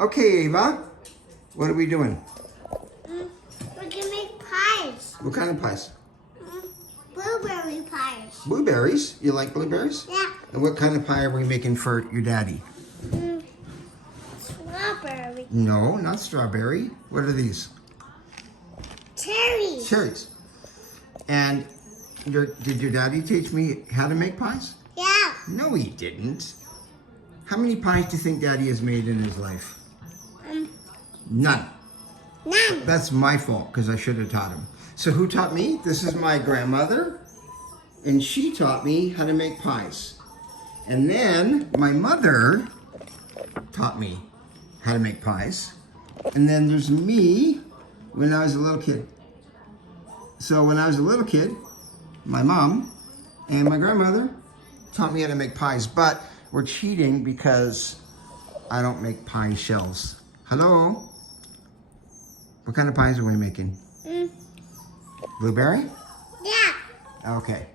Okay, Ava. What are we doing? We're gonna make pies. What kind of pies? Blueberry pies. Blueberries. You like blueberries? Yeah. And what kind of pie are we making for your daddy? Strawberry. No, not strawberry. What are these? Cherries. Cherries. And did your daddy teach me how to make pies? Yeah. No, he didn't. How many pies do you think daddy has made in his life? None. None. That's my fault because I should have taught him. So who taught me? This is my grandmother. And she taught me how to make pies. And then my mother taught me how to make pies. And then there's me when I was a little kid. So when I was a little kid, my mom and my grandmother taught me how to make pies. But we're cheating because I don't make pie shells. Hello? What kind of pies are we making? Blueberry? Yeah. Okay.